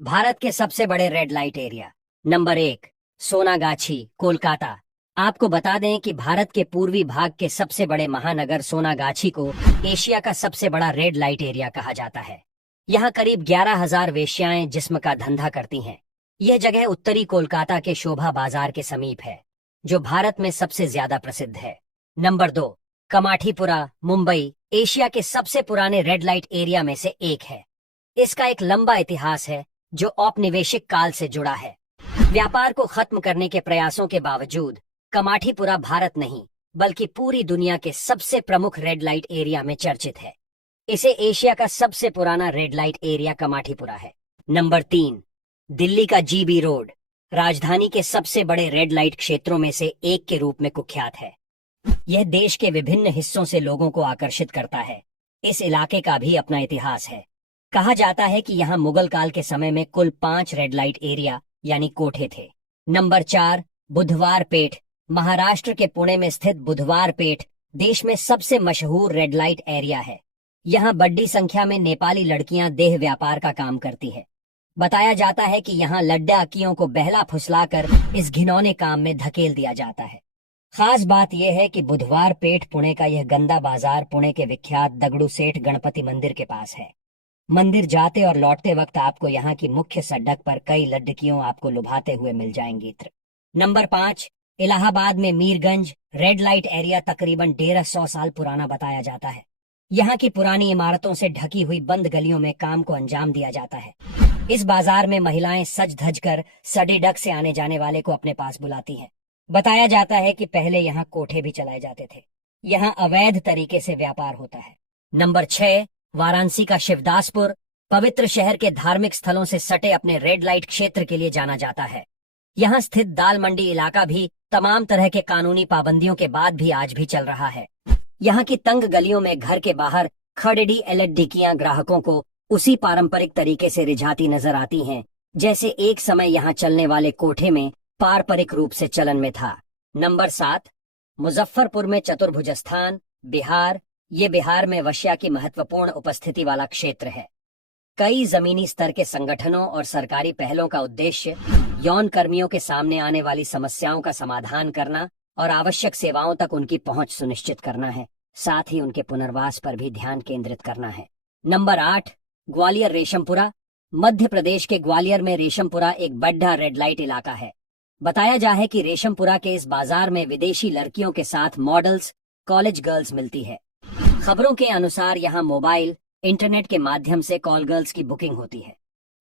भारत के सबसे बड़े red light area. Number 1, Sonagachi, Kolkata. आपको बता दें कि भारत के पूर्वी भाग के सबसे बड़े महानगर सोनागाछी को एशिया का सबसे बड़ा रेड लाइट एरिया कहा जाता है। यहाँ करीब 11,000 वेश्याएं जिस्म का धंधा करती हैं। यह जगह उत्तरी कोलकाता के शोभा बाजार के समीप है, जो भारत में सबसे ज्यादा प्रसिद्ध है। नंबर 2, कमाठीपुरा, मुंबई, एशिया के सबसे पुराने रेड लाइट एरिया में से एक है। इसका एक लंबा इतिहास है जो औपनिवेशिक काल से जुड़ा है। व्यापार को खत्म करने के प्रयासों के बावजूद कमाठीपुरा भारत नहीं बल्कि पूरी दुनिया के सबसे प्रमुख रेड लाइट एरिया में चर्चित है। इसे एशिया का सबसे पुराना रेड लाइट एरिया कमाठीपुरा है। नंबर 3, दिल्ली का जीबी रोड, राजधानी के सबसे बड़े रेड लाइट क्षेत्रों में से एक के रूप में कुख्यात है। यह देश के विभिन्न हिस्सों से लोगों को आकर्षित करता है। इस इलाके का भी अपना इतिहास है। कहा जाता है कि यहाँ मुगल काल के समय में कुल 5 रेड लाइट एरिया यानी कोठे थे। नंबर 4, बुधवार पेठ, महाराष्ट्र के पुणे में स्थित बुधवार पेठ देश में सबसे मशहूर रेड लाइट एरिया है। यहाँ बड़ी संख्या में नेपाली लड़कियां देह व्यापार का काम करती है। बताया जाता है कि यहाँ लड्डाकियों को बहला फुसलाकर इस घिनौने काम में धकेल दिया जाता है। खास बात यह है कि बुधवार पेठ पुणे का यह गंदा बाजार पुणे के विख्यात दगड़ू सेठ गणपति मंदिर के पास है। मंदिर जाते और लौटते वक्त आपको यहाँ की मुख्य सड़क पर कई लड़कियों आपको लुभाते हुए मिल जाएंगी। नंबर 5, इलाहाबाद में मीरगंज रेड लाइट एरिया तकरीबन 150 साल पुराना बताया जाता है। यहाँ की पुरानी इमारतों से ढकी हुई बंद गलियों में काम को अंजाम दिया जाता है। इस बाजार में महिलाएं सज धज कर सड़े डक से आने जाने वाले को अपने पास बुलाती हैं। बताया जाता है कि पहले यहाँ कोठे भी चलाए जाते थे। यहाँ अवैध तरीके से व्यापार होता है। नंबर 6, वाराणसी का शिवदासपुर, पवित्र शहर के धार्मिक स्थलों से सटे अपने रेड लाइट क्षेत्र के लिए जाना जाता है। यहाँ स्थित दाल मंडी इलाका भी तमाम तरह के कानूनी पाबंदियों के बाद भी आज भी चल रहा है। यहाँ की तंग गलियों में घर के बाहर खड़ी एलईडी ग्राहकों को उसी पारंपरिक तरीके से रिझाती नजर आती हैं, जैसे एक समय यहाँ चलने वाले कोठे में पारंपरिक रूप से चलन में था। नंबर 7, मुजफ्फरपुर में चतुर्भुज स्थान, बिहार। ये बिहार में वश्या की महत्वपूर्ण उपस्थिति वाला क्षेत्र है। कई जमीनी स्तर के संगठनों और सरकारी पहलों का उद्देश्य यौन कर्मियों के सामने आने वाली समस्याओं का समाधान करना और आवश्यक सेवाओं तक उनकी पहुंच सुनिश्चित करना है। साथ ही उनके पुनर्वास पर भी ध्यान केंद्रित करना है। नंबर 8, ग्वालियर रेशमपुरा, मध्य प्रदेश के ग्वालियर में रेशमपुरा एक बड़ा रेड लाइट इलाका है। बताया जाए कि रेशमपुरा के इस बाजार में विदेशी लड़कियों के साथ मॉडल्स, कॉलेज गर्ल्स मिलती है। खबरों के अनुसार यहाँ मोबाइल, इंटरनेट के माध्यम से कॉल गर्ल्स की बुकिंग होती है।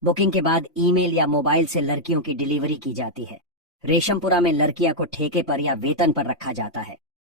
बुकिंग के बाद ईमेल या मोबाइल से लड़कियों की डिलीवरी की जाती है। रेशमपुरा में लड़कियां को ठेके पर या वेतन पर रखा जाता है।